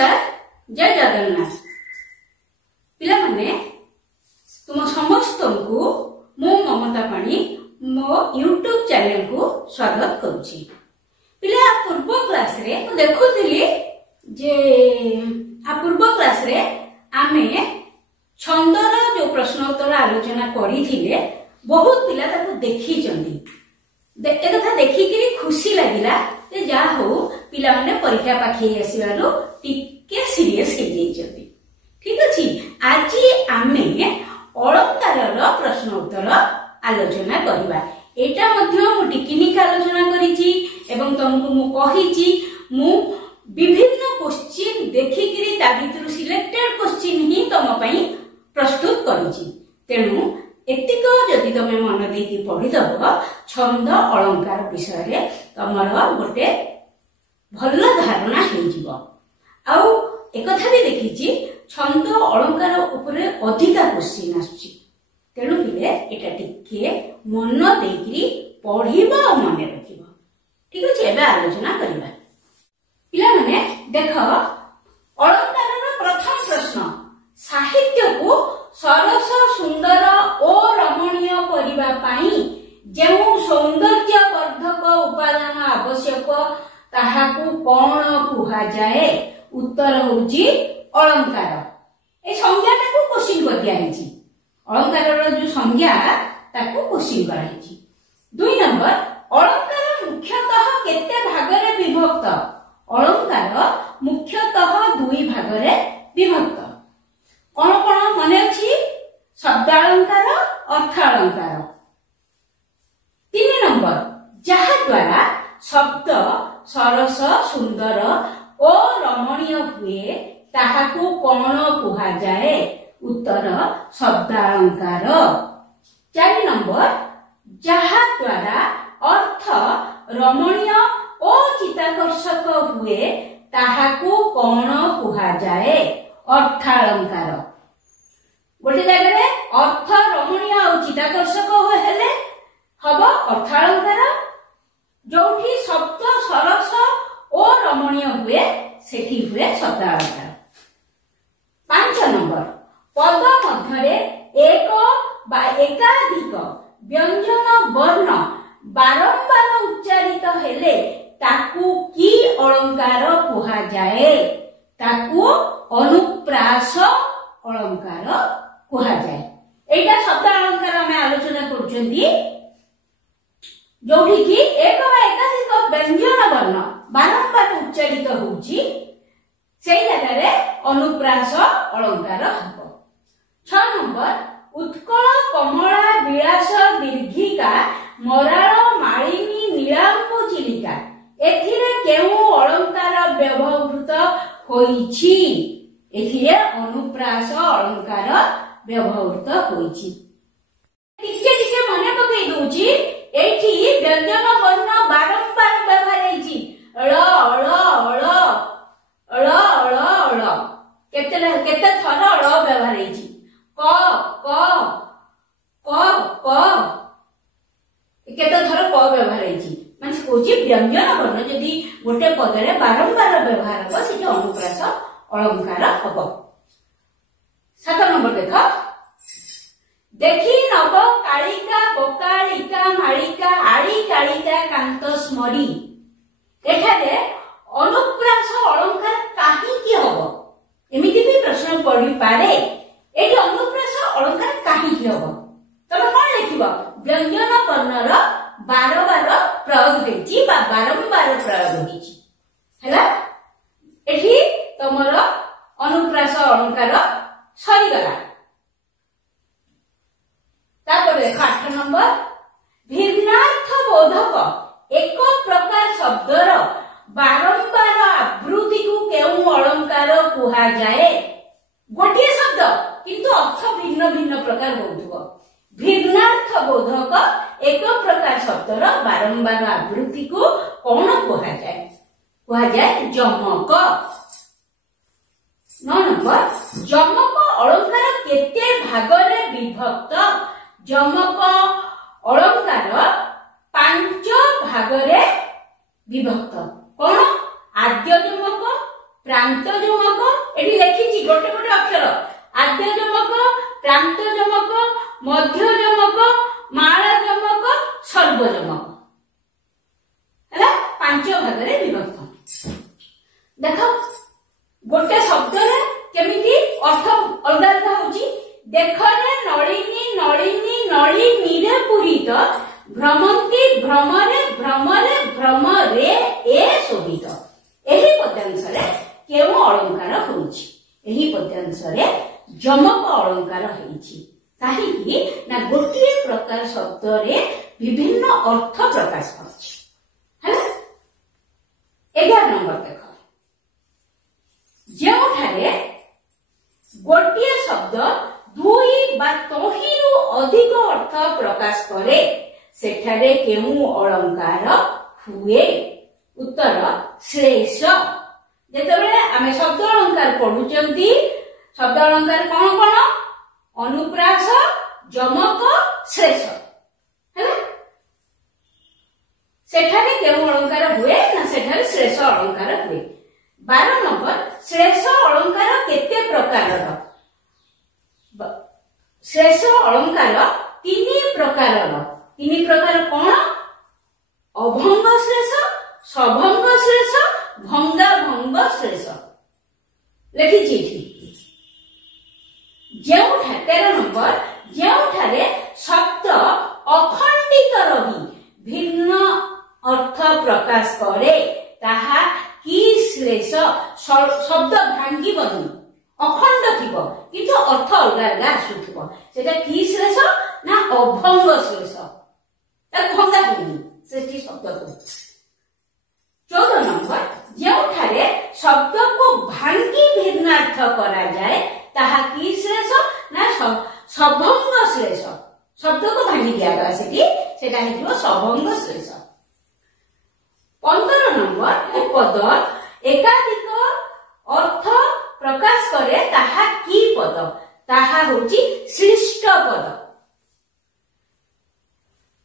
नमस्कार जय जगन्नाथ पिला माने तुम समस्त को मो ममता पाणी मो यूट्यूब चैनल को स्वागत करुछि। पिला पूर्व क्लास रे तो देखुथिली जे पूर्व क्लास रे आमे छंदर जो प्रश्नोत्तर आलोचना करिथिले बहुत पिला ताको देखि चंदी ए कथा देखिकरी खुशी लागिला जे जा हो पिला माने परीक्षा पाखी आसीबारो टिके सीरियस हे जाइछथि। ठीक अछि, आज आमे अलंकारर प्रश्न उत्तर आलोचना करिबा। एटा मध्ये मु टिकिनिक आलोचना करिछि एवं तुमको मु कहिछि मु विभिन्न क्वेश्चन देखिकरी ता भितरु सिलेक्टेड क्वेश्चन ही तम पई प्रस्तुत करिछि। तेनु एतिक जदि तमे मन देकी पढिदब छंद अलंकार विषय रे तमर गोटे भल धारणा हे जिवो। आउ एकथा भी देखिछि छंद अलंकार उपरे अधिका क्वेश्चन आछि। तेनु पिले एटा टिके मन देकी पढिबा आ मन रखिबा। ठीक अछि, एबे आलोचना करिबा। पिला माने देखो अलंकारर प्रथम प्रश्न साहित्य को सरस सुंदर और रमणीय करिबा पाई जेउ सौंदर्य वर्धक उपादान आवश्यक ताहाकू कोन कुहा जाए? उत्तर होउची अलंकार। ए संज्ञाटा को क्वेश्चन कर दिया हिची। अलंकारर जो संज्ञा ताको क्वेश्चन करा हिची। 2 नंबर अलंकार मुख्यतः केते भागरे विभक्त? अलंकार मुख्यतः 2 भागरे विभक्त। कोन कोन माने अछि? शब्द अलंकार, अर्थ अलंकार। 3 नंबर जहा द्वारा शब्द सरस सुंदर और रमणीय हुए ताहाकू कोन कुहा जाए? उत्तर शब्द अलंकार। 4 नंबर जहा द्वारा अर्थ रमणीय और चित्ताकर्षक हुए ताहाकू कोन कुहा जाए? अर्थ अलंकार। गोटे जगह रे अर्थ रमणीय और चित्ताकर्षक हेले हबो अर्थ अलंकार। जोठी शब्द सरस और रमणीय हुए सेठी हुए शब्द अलंकार। 5 नंबर पद मध्यरे एक बा एकाधिक व्यंजन वर्ण बारंबार उच्चारित हेले ताकू की अलंकार कुहा जाए? ताकू अनुप्रास अलंकार कुहा जाए। एटा शब्द अलंकार हमें आलोचना करूछंती जोठी की एक बा एकाधिक व्यंजन वर्ण बारंबार उच्चारित होउची सेई जगह रे अनुप्रास अलंकार हबो। 6 नंबर उत्कल कमला विलास दीर्घिका मराळ मालिनी नीलांबु चिलिका एथिरे केउ अलंकार व्यवहृत होईची? एथिरे अनुप्रास अलंकार व्यवहृत होईची। टिके टिके मने पकई दोची एठी व्यंजन वर्ण बारंबार व्यवहार हेची। ळ ळ ळ ळ ळ ळ केते थर ळ व्यवहार हेची। क क क क केते थर क व्यवहार हेची। माने कोची व्यंजन वर्ण जदी गोटे पदरे बारंबार व्यवहार हो सेठी अनुप्रास अलंकार हबो। 7 नंबर देखो देखी नव कालिका बकालिका मालिका आड़ी कालिका कांत स्मरी एठारे अनुप्रास अलंकार काहे की हबो? एमिति भी प्रश्न पड़ी पारे। एठी अनुप्रास अलंकार काहे की हबो? तमे कोन लिखिबो? व्यंजन वर्णर बार बार प्रयोग हेची बा बारंबार प्रयोग हेची हैला। एठी तमर अनुप्रास अलंकार सरी गला। तापर देखो 8 नंबर भिन्नार्थ बोधक एक प्रकार शब्दर बारंबार आवृत्ति को केउ अलंकार कुहा जाए? गोटे शब्द किंतु अर्थ भिन्न भिन्न प्रकार होउथबो। भिन्नार्थ बोधक एक प्रकार शब्दर बारंबार आवृत्ति को कोन कुहा जाए? कुहा जाए जमक। 9 नंबर जमक अलंकार केते भागरे विभक्त? जमक अलंकार 5 भागरे विभक्त। कोन? आद्य जमक, प्रांत जमक एठी लिखिछि गोटे गोटे अक्षर आद्य जमक प्रांत जमक मध्य जमक माळ जमक सर्व जमक हैला पांच भाग रे विभक्त देखो गोटे शब्द रे केमिति अर्थ अलग अलग होछि देखरे नलिनी नलिनी नलिनी रे पूरित भ्रमंती भ्रमरे भ्रमरे भ्रमरे ए शोभित एही पद्यांश रे केउ अलंकार होछि एही पद्यांश रे जमक अलंकार होछि काहेकि ना गोटे प्रकार शब्द रे विभिन्न अर्थ प्रकाश पाउछि हैला 11 नंबर देखो जेउठारे गोटे शब्द दुई बा तहिरु अधिक अर्थ प्रकाश करे सेठारे केउ अलंकार हुए उत्तर श्लेष जेतेबेले आमे शब्द अलंकार पढुचंती शब्द अलंकार कोन कोन अनुप्रास जमक श्लेष हैला सेठारे केउ अलंकार हुए ना सेठारे श्लेष अलंकार हुए 12 नंबर श्लेष अलंकार केते प्रकारर श्लेष अलंकार तीन प्रकार कोन अभंग श्लेष सभंग श्लेष भंगा भंग श्लेष लिखिछि जेउठा 13 नंबर जेउठारे शब्द अखंडित रही भिन्न अर्थ प्रकाश करे ताहा की श्लेष शब्द भांगिबनी अखंड थिबो किंतु अर्थ अलग अलग आसुथिबो सेटा की श्लेष ना अभंग श्लेष ता भंगा हेनी सेठी शब्द को 14 नंबर जेउठारे शब्द को भांगी भिन्नार्थ करा जाए ताहा की श्लेष ना सभंग श्लेष शब्द को भांगी दिया सेठी सेटा हेतिबो सभंग श्लेष 15 नंबर पद एकाधिक अर्थ प्रकाश करे ताहा की पद ताहा होची श्लिष्ट पद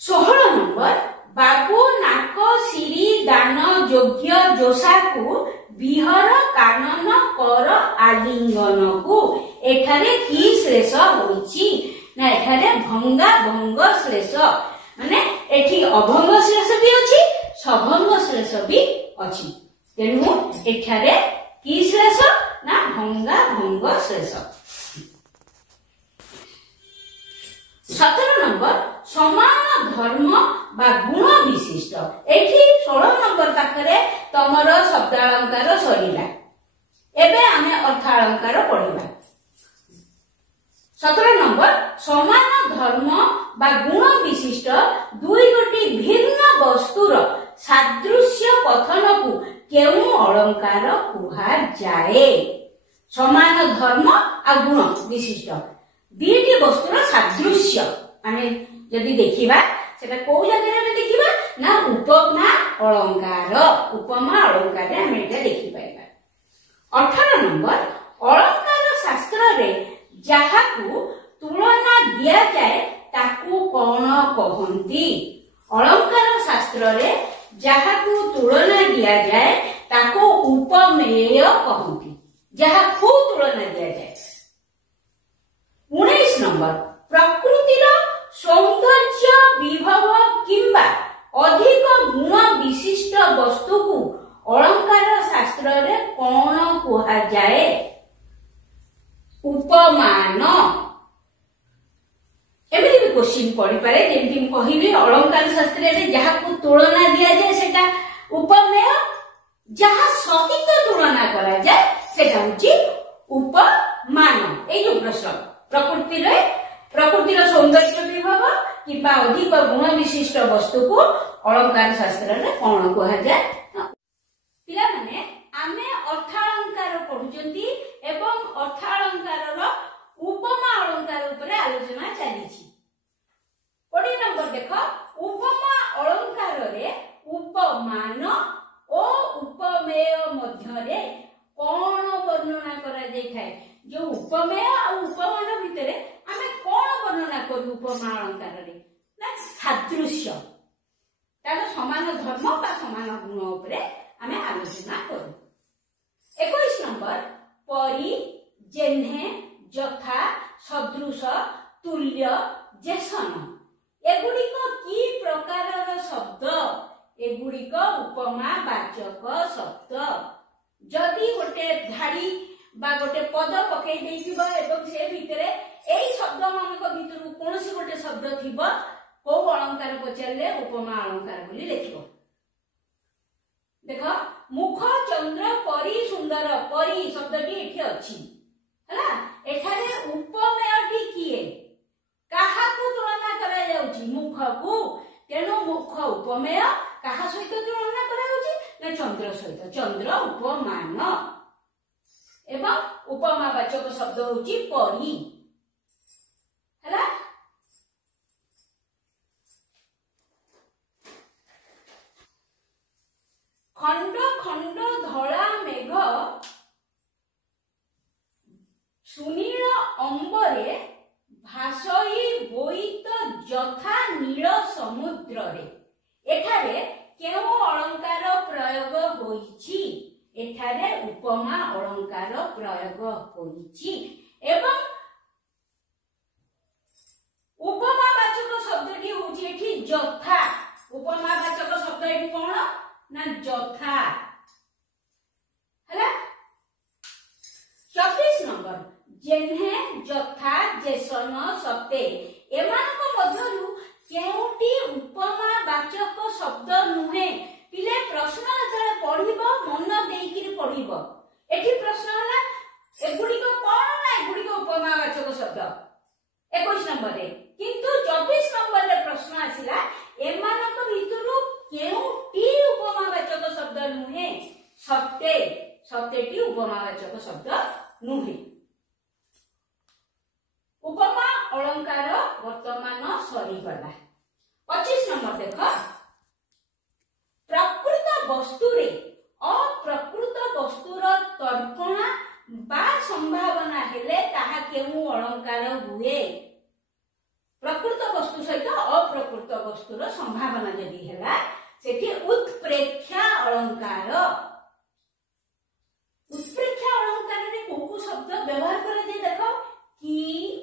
16 नंबर बाबू नाक सिरी दान योग्य जोसाकू बिहर कानन कर आलिंगन को एठारे की श्लेष होची ना एठारे भंगा भंग श्लेष माने एठी अभंग श्लेष भी अछि सभंग श्लेष भी अछि तेनु एठारे की श्लेष ना भंगा भंग श्लेष 17 नंबर समान धर्म बा गुण विशिष्ट एठी 16 नंबर पाखरे तमर शब्द अलंकार सरीला एबे आमे अर्थ अलंकार पढिबा 17 नंबर समान धर्म बा गुण विशिष्ट दुई गोटी भिन्न वस्तुर सादृश्य कथन को केउ अलंकार कुहा जाए समान धर्म आ गुण विशिष्ट दुईटी वस्तुर सादृश्य आमे जदि देखिबा सेटा को जगह रे देखिबा ना उपमा अलंकार रे आमे एटा देखि पाइबा 18 नंबर अलंकार शास्त्र रे जहा को तुलना दिया जाए ताकू कोन कहंती अलंकार शास्त्र रे जहा को तुलना दिया जाए ताको उपमेय कहंती जहा को तुलना दिया जाए 19 नंबर प्रकृतिर सौंदर्य विभव किंबा अधिक गुण विशिष्ट वस्तु को अलंकार शास्त्र रे कोन कुहा जाए उपमान एमि भी क्वेश्चन पढ़ी पारे जेमि हम कहिबे अलंकार शास्त्र रे जहा को तुलना दिया जाए सेटा उपमेय जहा सहित तुलना करा जाए सेटा होची उपमान ए जो प्रश्न प्रकृतिर सौंदर्य विभव किंबा अधिक गुण विशिष्ट वस्तु को अलंकार शास्त्र रे कोन कुहा जाए पिला माने आमे अर्थालंकार पढुचंती एवं अर्थालंकार रो उपमा अलंकार ऊपर आलोचना चलीछि 20 नंबर देखो उपमा अलंकार रे उपमान ओ उपमेय मध्य रे कोन वर्णना करा जाय थाए जो उपमेय और उपमान भितरे आमे कोन वर्णना करू उपमा अलंकार रे ना सादृश्य तार समान धर्म बा समान गुण ऊपर आमे आलोचना करू 21 नंबर परी जेन्हे यथा सदृश तुल्य जेसन एगुड़िक कि प्रकार शब्द एगुड़िक उपमा वाचक शब्द जदि गोटे धाड़ी बा गोटे पद पकई देइथिबो एवं से भितरे एई शब्द मानक भितरु कोनोसी गोटे शब्द थिबो को अलंकार पचारले उपमा अलंकार बोली लिखिबो देखो मुख चंद्र परी सुंदर परी शब्दटी एठी अछि हला एठारे उपमेयटी किए काहाकू तुलना करा जाउची मुख को तेणु मुख उपमेय काहा सहित तुलना करा जाउची ना चंद्र सहित चंद्र उपमान एवं उपमा वाचक शब्द होची परी हला खंड खंड धला मेघ सुनील अंबरे भासई बोईत यथा नील समुद्र रे एठारे केउ अलंकार प्रयोग होईची एठारे उपमा अलंकार प्रयोग होईची एवं उपमा वाचक शब्दटी होची एठी यथा उपमा वाचक शब्द एठी कोन ना यथा हला 24 नंबर जेन्हे यथा जेसन सते एमानक मध्यरु केउटी उपमा वाचक शब्द नुहे पिले प्रश्न जरे पढिबो मन देइकिरि पढिबो एठी प्रश्न हला एगुडी को कोन ना एगुडी को उपमा वाचक शब्द 21 नंबर रे किंतु 24 नंबर रे प्रश्न आसिला एमानक भितरु केउटी उपमा वाचक शब्द नुहे सते सतेटी उपमा वाचक शब्द नुहे उपमा अलंकार वर्तमान सरीगला 25 नंबर देख प्रकृत वस्तु रे अप्रकृत वस्तुर तर्पणा बा संभावना हेले ताहा केउ अलंकार हुए प्रकृत वस्तु सहित अप्रकृत वस्तुर संभावना जदि हेला सेठी उत्प्रेक्षा अलंकार उत्प्रेक्षा अलंकार रे को शब्द व्यवहार करे जे देखो कि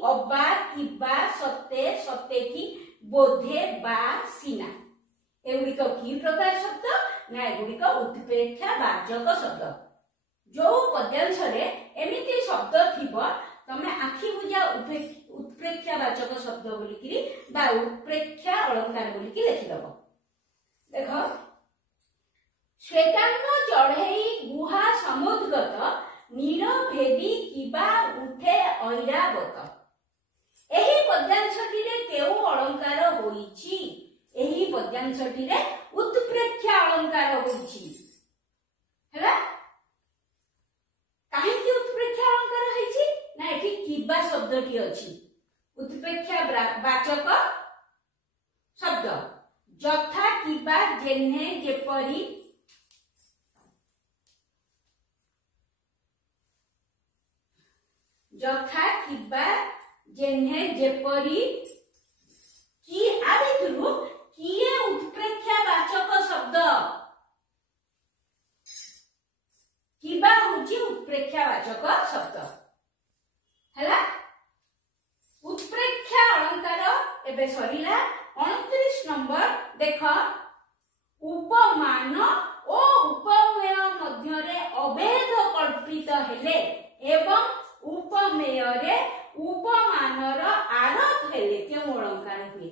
अबा किबा सत्य सत्य की बोधे बा सीना एगुड़िक कि प्रकार शब्द ना एगुड़िक उत्प्रेक्षा वाचक शब्द जो पद्यांश रे एमिति शब्द थिबो तमे आखि बुझा उत्प्रेक्षा वाचक शब्द बोली कि बा उत्प्रेक्षा अलंकार बोली कि लिखि दबो देखो श्वेतांग चढ़ई गुहा समुद्रगत नीर भेदी किबा उठे ऐरावत एही पद्यांशटी रे केउ अलंकार होईची एही पद्यांशटी रे उत्प्रेक्षा अलंकार होईची हैला काहे कि उत्प्रेक्षा अलंकार होईची ना एठी किबा शब्दटी अछि उत्प्रेक्षा वाचक शब्द यथा किबा जेन्हे जेपरी यथा किबा जेन्हे जेपरी कि आ भितरु किए उत्प्रेक्षा वाचक शब्द किबा होची उत्प्रेक्षा वाचक शब्द हैला उत्प्रेक्षा अलंकार एबे सरीला 29 नंबर देख उपमान ओ उपमेय मध्य रे अभेद कल्पित हेले एवं उपमेय रे उपमानर आरोप हेले केउ अलंकार हुए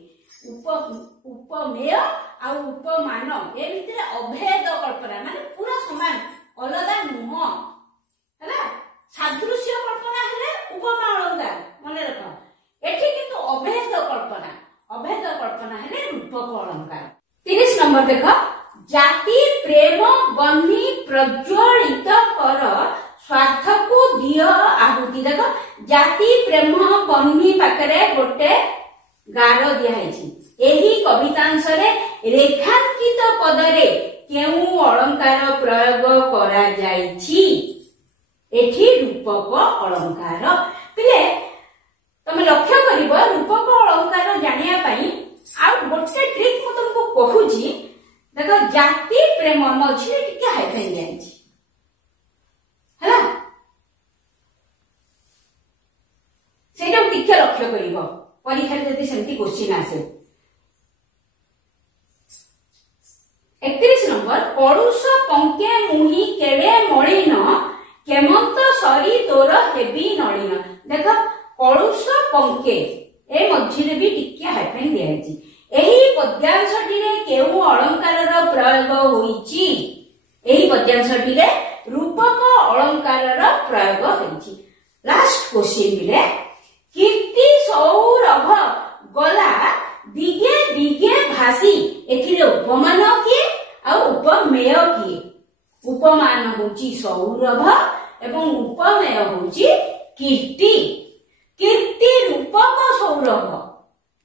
उपमेय आ उपमान ए भितरे अभेद कल्पना माने पूरा समान अलगा नुह हैला सादृश्य कल्पना हेले उपमा अलंकार माने रख एठी किंतु अभेद कल्पना हेले रूपक अलंकार 30 नंबर देख जाति प्रेम बन्ही प्रज्वलित कर स्वार्थ को दियो आहुति देख जाति प्रेम बन्ही पाकरे गोटे गार दिया हैछि एही कवितांश रे रेखांकित पदरे केउ अलंकार प्रयोग करा जाईछि एठी रूपक अलंकार पिले तमे लक्ष्य करिबो रूपक अलंकार जानिया पई आ गोटे ट्रिक म तुमको कहूची देखो जाति प्रेम मझिरे टिके हाइफेन जाईछि टिके लक्ष्य करिवो परीक्षा रे जति सेमती क्वेश्चन आसे 31 नंबर पड़ुष पंके मुही केड़े मलिन केमंत सरी तोर हेबी नलिन देख पड़ुष पंके ए मझिरे भी टिके हाइफेन दिया है एही पद्यांशटी रे केउ अलंकारर प्रयोग होईची एही पद्यांशटी रे रूपक अलंकारर प्रयोग होईची लास्ट क्वेश्चन बिले कीर्ति सौरभ गला दिगे दिगे भासी एथिरे उपमान किए आ उपमेय किए उपमान होची सौरभ एवं उपमेय होची कीर्ति कीर्ति रूपक सौरभ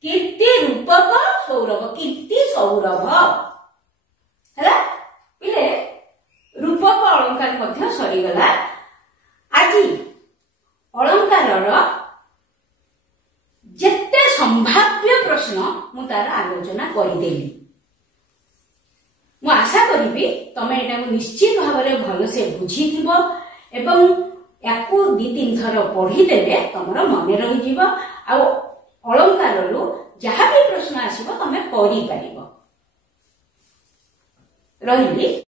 कीर्ति रूपक सौरभ कीर्ति सौरभ हैला पिले रूपक अलंकार मध्य सरी गला आजी अलंकारर जेते संभाव्य प्रश्न मु तार आलोचना करिदेली मु आशा करिबी तमे एटा निश्चित भाबरे भल से बुझिथिबो एवं याकू 2-3 थर पढ़ी देबे तमरो मने रहि जिवो आ अलंकाररू जहाँ भी प्रश्न आसीबो तमे करि परिबो रहिली।